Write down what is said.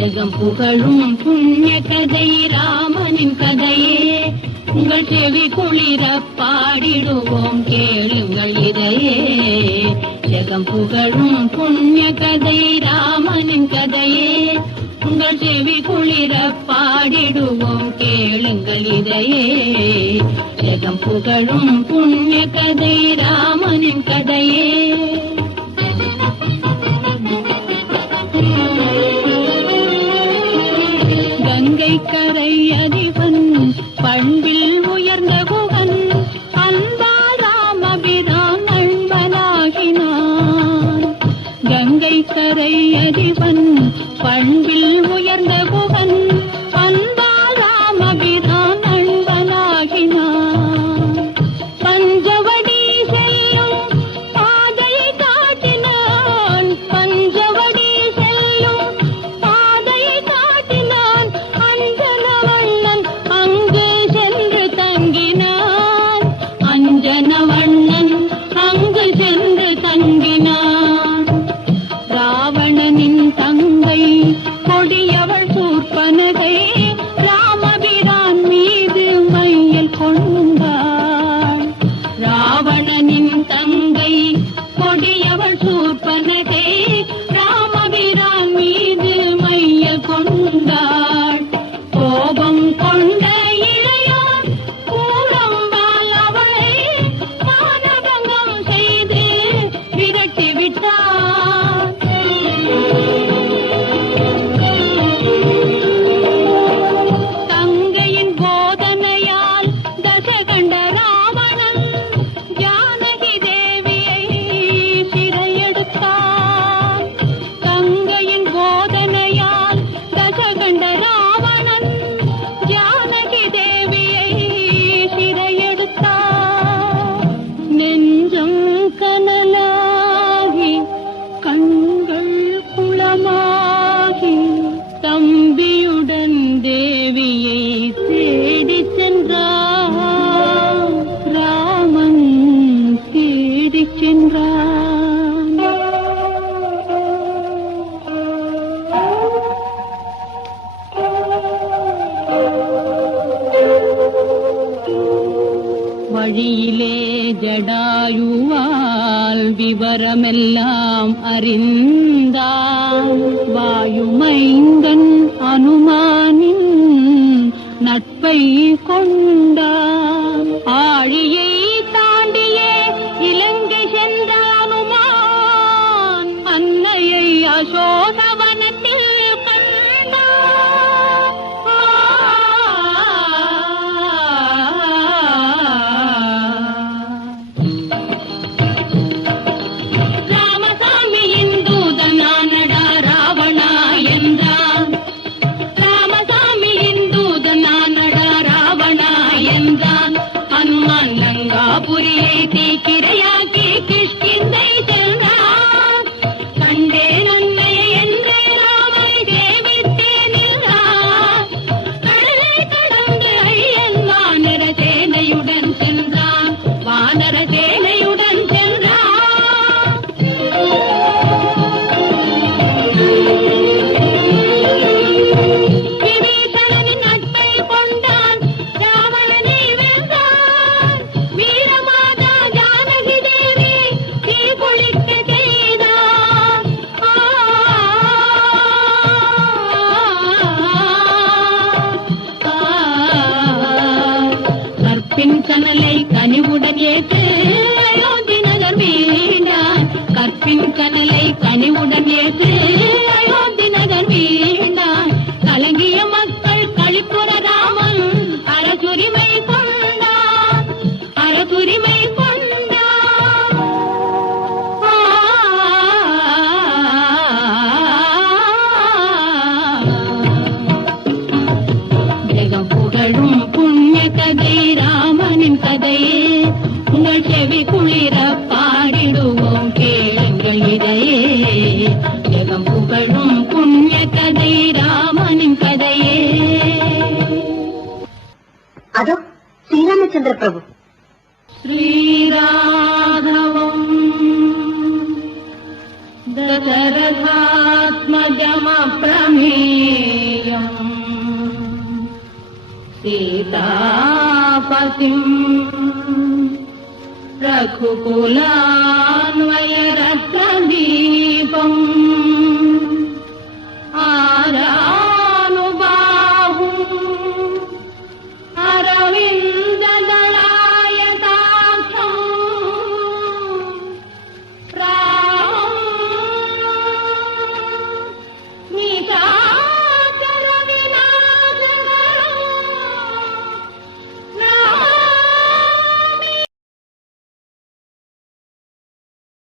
ஜெகம் புகழும் புண்ணிய கதை ராமனின் கதையே. உங்கள் செவி குளிர பாடிடுவோம் கேளுங்கள் இதையே. ஜெகம் புகழும் புண்ணிய கதை ராமனின் கதையே. உங்கள் செவி குளிர பாடிடுவோம் கேளுங்கள் இதையே. ஜெகம் புகழும் புண்ணிய கதை ராமனின் கதையே. கங்கை கரை அதிபன் பண்பில் உயர்ந்த குகன் அன்பால் ராமபிரான் அன்பனாகினான். கங்கை கரை அதிபன் பண்பில் உயர்ந்த குகன் அன்பால் ராமபிரான் அன்பனாகினான். பஞ்சவடி செல்லும் பாதையை காட்டினான். பஞ்சவடி செல்லும் பாதையை காட்டினான். அஞ்சனவண்ணன் அங்கு சென்று தங்கினான். அஞ்சனவண்ணன் அங்கு சென்று தங்கினான். ராவணனின் தங்கை கொடியவள் சூர்பனகை ராமபிரான் மீது மையல் கொண்டாள். ராவணனின் தங்கை கொடியவள் சூர்பனகை ராமபிரான் மீது மையல் கொண்டாள். கோபம் கொண்ட இளையோர் கூறம்பால் அவளை மானபங்கம் செய்து விரட்டிவிட்டார். தங்கையின் போதனையால் தசகண்ட ராவணன் ஜானகி தேவியை சிறையெடுத்தான். தங்கையின் போதனையால் தசகண்ட ராவணன் ஜானகி தேவியை சிறையெடுத்தான். நெஞ்சம் கனலாகி கண்கள் குளமாகி தம்பியுடன் தேவியை தேடிச் சென்றான். ராமன் தேடிச் சென்றான். வழியிலே ஜடாயுவால் விவரமெல்லாம் அறிந்தான். வாயுமைந்தன் அனுமானின் நட்பை கொண்டான். ஆழியை தாண்டியே இலங்கை சென்ற அனுமான் அன்னையை அசோகவனத்தில் ராமசாமியின் தூதனானடா ராவணா என்றான். ராமசாமியின் தூதனானடா ராவணா என்றான். ஹனுமான் லங்காபுரியை தீக்கிரையாக்கி கிஷ்கிந்தை சென்றான். கண்டேன் அன்னையை என்றே ராமனை சேவித்தேன் என்றான். கடலை கடந்து ஐயன் வானர சேனையுடன் சென்றான். வானர சேனையுடன் சென்றான். விபீஷணனின் நட்பை கொண்டான். ராவணனை வென்றான். வீரமாதா ஜானகி தேவி தீக்குளிக்க செய்தான். கற்பின் கனலை கனிவுடன் ஏற்று அயோத்தி நகர் மீண்டான். கற்பின் கனலை கனிவுடன் ஏற்று அயோத்தி நகர் மீண்டான். கலங்கிய மக்கள் களிப்புற ராமன் அரசுரிமை கொண்டான். அரசுரிமை கொண்டான். ஜெகம் புகழும் புண்ணிய கதை ராமனின் கதையே. உங்கள் செவி குளிர பாடிடுவோம் கேளுங்கள் இதையே. ஜெகம் புகழும் புண்ணிய கதை ராமனின் கதையே. அதோ ஸ்ரீராமச்சந்திர பிரபு. श्रीराघवम् दशरथात्मजमप्रमेयम् సీతాపతిం రఘుకులాన్వయ రత్నదీపం